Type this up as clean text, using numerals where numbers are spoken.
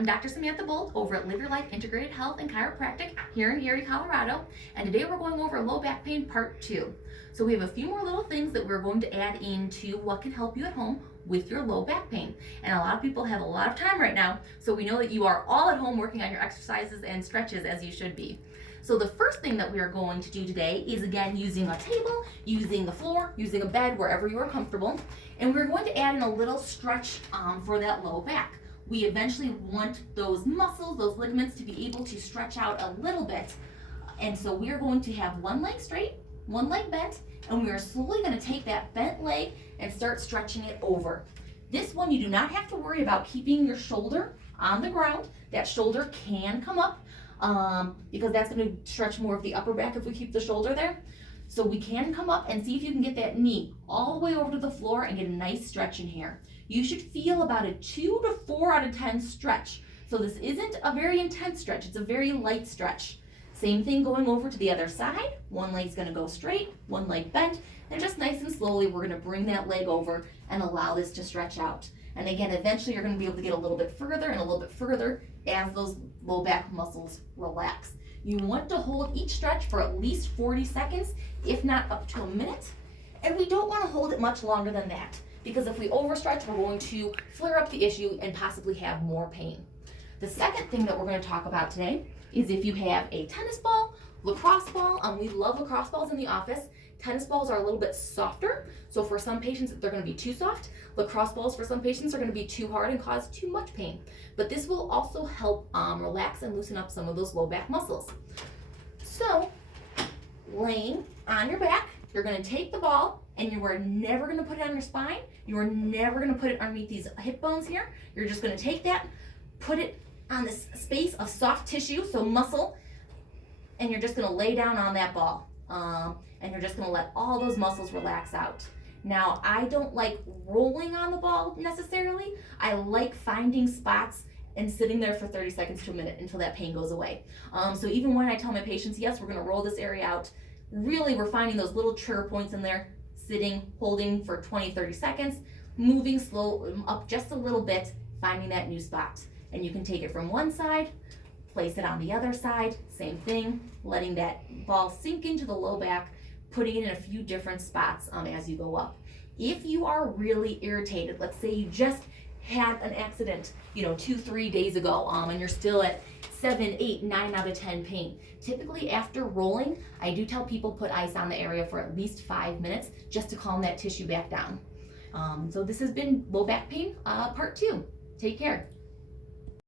I'm Dr. Samantha Bolt over at Live Your Life Integrated Health and Chiropractic here in Erie, Colorado. And today we're going over low back pain part 2. So we have a few more little things that we're going to add into what can help you at home with your low back pain. And a lot of people have a lot of time right now, so we know that you are all at home working on your exercises and stretches as you should be. So the first thing that we are going to do today is, again, using a table, using the floor, using a bed, wherever you are comfortable. And we're going to add in a little stretch for that low back. We eventually want those muscles, those ligaments, to be able to stretch out a little bit. And so we are going to have one leg straight, one leg bent, and we are slowly going to take that bent leg and start stretching it over. This one, you do not have to worry about keeping your shoulder on the ground. That shoulder can come up because that's going to stretch more of the upper back if we keep the shoulder there. So we can come up and see if you can get that knee all the way over to the floor and get a nice stretch in here. You should feel about a 2 to 4 out of 10 stretch. So this isn't a very intense stretch, it's a very light stretch. Same thing going over to the other side. One leg's gonna go straight, one leg bent, and just nice and slowly we're gonna bring that leg over and allow this to stretch out. And again, eventually you're gonna be able to get a little bit further and a little bit further as those low back muscles relax. You want to hold each stretch for at least 40 seconds, if not up to a minute. And we don't want to hold it much longer than that, because if we overstretch, we're going to flare up the issue and possibly have more pain. The second thing that we're going to talk about today is if you have a tennis ball, lacrosse ball. We love lacrosse balls in the office. Tennis balls are a little bit softer, so for some patients they're going to be too soft. Lacrosse balls for some patients are going to be too hard and cause too much pain. But this will also help relax and loosen up some of those low back muscles. So, laying on your back, you're going to take the ball and you are never going to put it on your spine. You are never going to put it underneath these hip bones here. You're just going to take that, put it on this space of soft tissue, so muscle, and you're just going to lay down on that ball. And you're just going to let all those muscles relax out. Now, I don't like rolling on the ball necessarily. I like finding spots and sitting there for 30 seconds to a minute until that pain goes away. So even when I tell my patients, yes, we're going to roll this area out, really we're finding those little trigger points in there, sitting, holding for 20, 30 seconds, moving slow up just a little bit, finding that new spot. And you can take it from one side, place it on the other side, same thing, letting that ball sink into the low back, putting it in a few different spots as you go up. If you are really irritated, let's say you just had an accident, 2-3 days ago, and you're still at 7, 8, 9 out of 10 pain. Typically after rolling, I do tell people put ice on the area for at least 5 minutes just to calm that tissue back down. So this has been low back pain part 2. Take care.